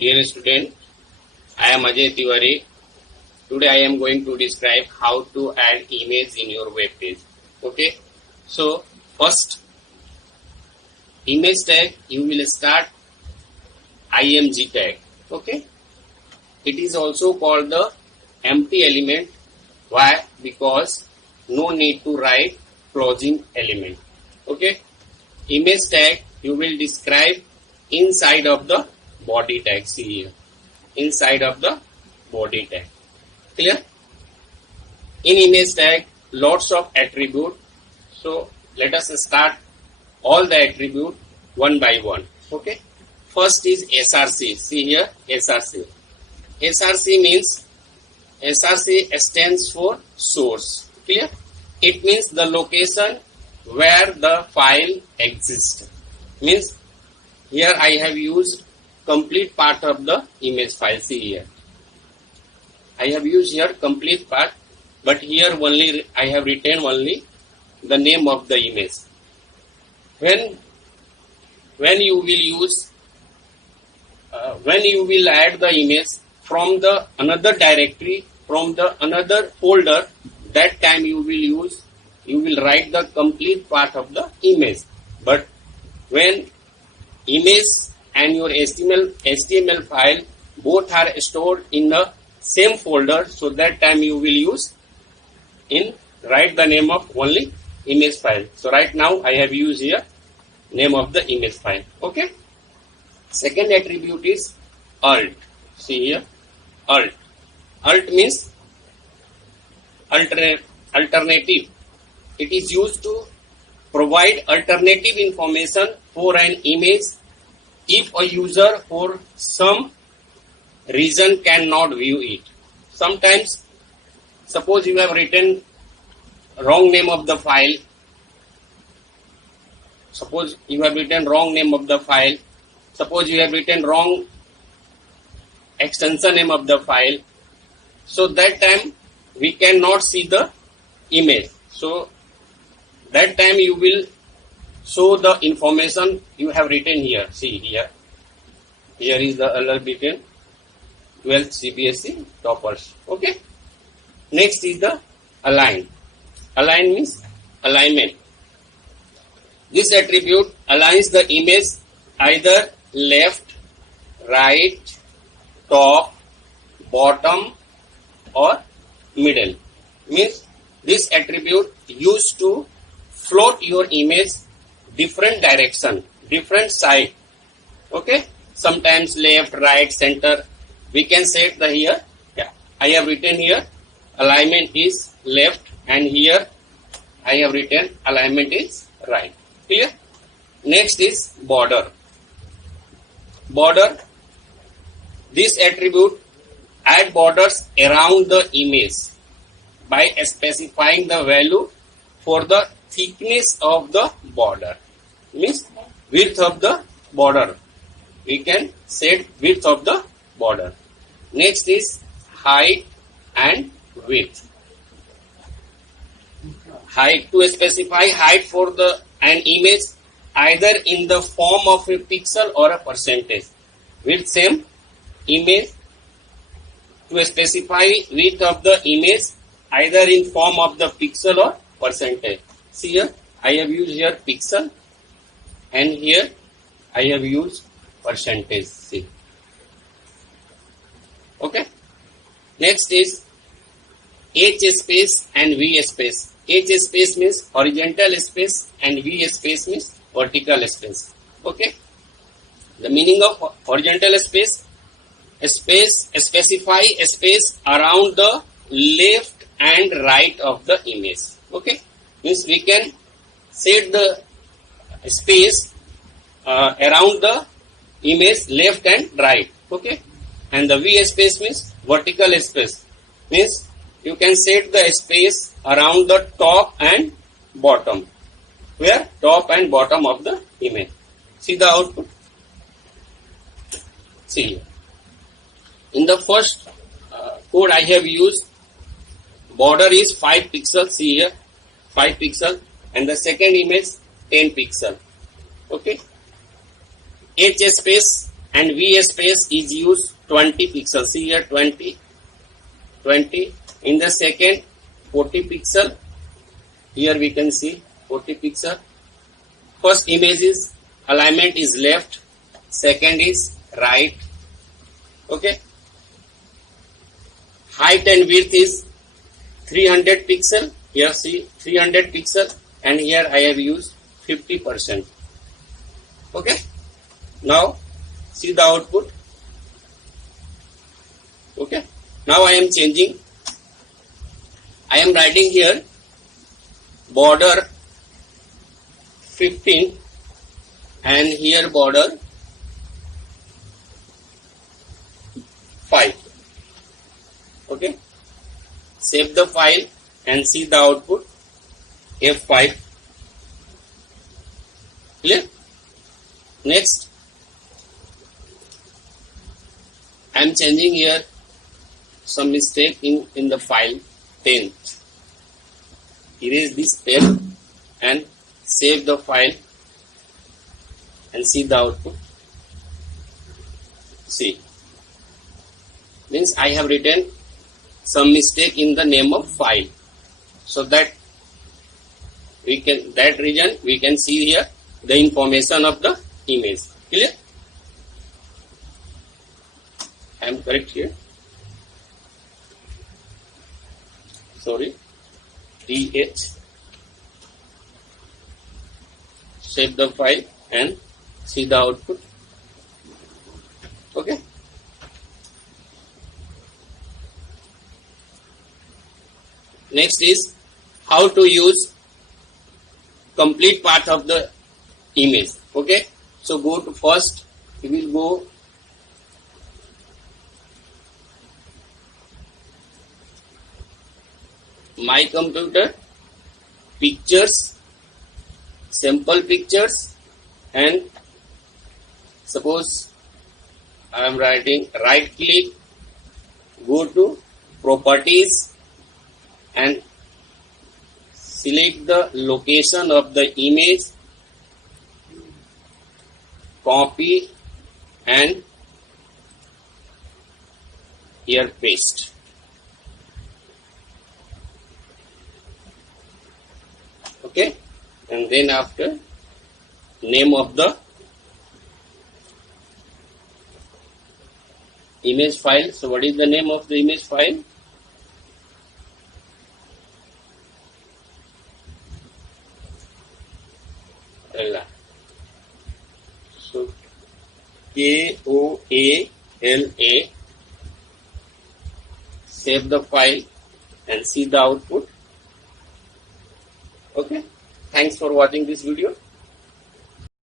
Dear student, I am Ajay Tiwari. Today I am going to describe how to add image in your web page. Okay. So first image tag you will start img tag. Okay. It is also called the empty element. Why? Because no need to write closing element. Okay. Image tag you will describe inside of the body tag. See here. Inside of the body tag. Clear? In image tag lots of attribute. So let us start all the attribute one by one. Okay. First is src. See here, src. Src means src stands for source. Clear? It means the location where the file exists. Means here I have used complete part of the image file. See here. I have used here complete part, but here only I have written only the name of the image. When you will use, when you will add the image from the another directory, from the another folder, that time you will write the complete part of the image. But when image and your HTML file both are stored in the same folder, so that time you will write the name of only image file. So right now I have used here name of the image file. Okay. Second attribute is alt. See here, alt. Alt means alternative. It is used to provide alternative information for an image if a user for some reason cannot view it. Sometimes, suppose you have written wrong name of the file. Suppose you have written wrong name of the file. Suppose you have written wrong extension name of the file. So that time we cannot see the image. So that time you will show the information you have written here. See here. Here is the alert between 12th CBSE toppers. Okay. Next is the align. Align means alignment. This attribute aligns the image either left, right, top, bottom or middle. Means this attribute used to float your image different direction, different side. Okay. Sometimes left, right, center. We can set the here. Yeah. I have written here alignment is left, and here I have written alignment is right. Clear? Next is border. Border. This attribute add borders around the image by specifying the value for the thickness of the border. Means width of the border. We can set width of the border. Next is height and width. Height, to specify height for an image either in the form of a pixel or a percentage. With same image, to specify width of the image either in form of the pixel or percentage. See here, I have used here pixel, and here I have used percentage. See. Okay. Next is H space and V space. H space means horizontal space and V space means vertical space. Okay. The meaning of horizontal space, specify a space around the left and right of the image. Okay. Means we can set the space around the image left and right. Okay. And the V space means vertical space. Means you can set the space around the top and bottom. Where? Top and bottom of the image. See the output. See here. In the first code I have used, border is 5 pixels. See here, 5 pixels, and the second image 10 pixel. Okay. H space and VSpace is used 20 pixels. See here 20. In the second 40 pixel. Here we can see 40 pixel. First image is alignment is left, second is right. Okay. Height and width is 300 pixel. Here see 300 pixel, and here I have used 50%. Okay. Now see the output. Okay. Now I am changing. I am writing here border 15 and here border 5. Okay. Save the file and see the output. F5. Clear? Next, I am changing here some mistake in the file 10. Erase this step and save the file and see the output. See, means I have written some mistake in the name of file, so that we can, that region we can see here the information of the image. Clear? I am correct here. Sorry. TH. Save the file and see the output. Okay. Next is how to use complete path of the image. Okay. So go to first, we will go My Computer, pictures, sample pictures, and suppose I am writing, right click, go to properties and select the location of the image, copy and here paste. Okay, and then after name of the image file. So what is the name of the image file? So KOALA. Save the file and see the output. Okay, thanks for watching this video.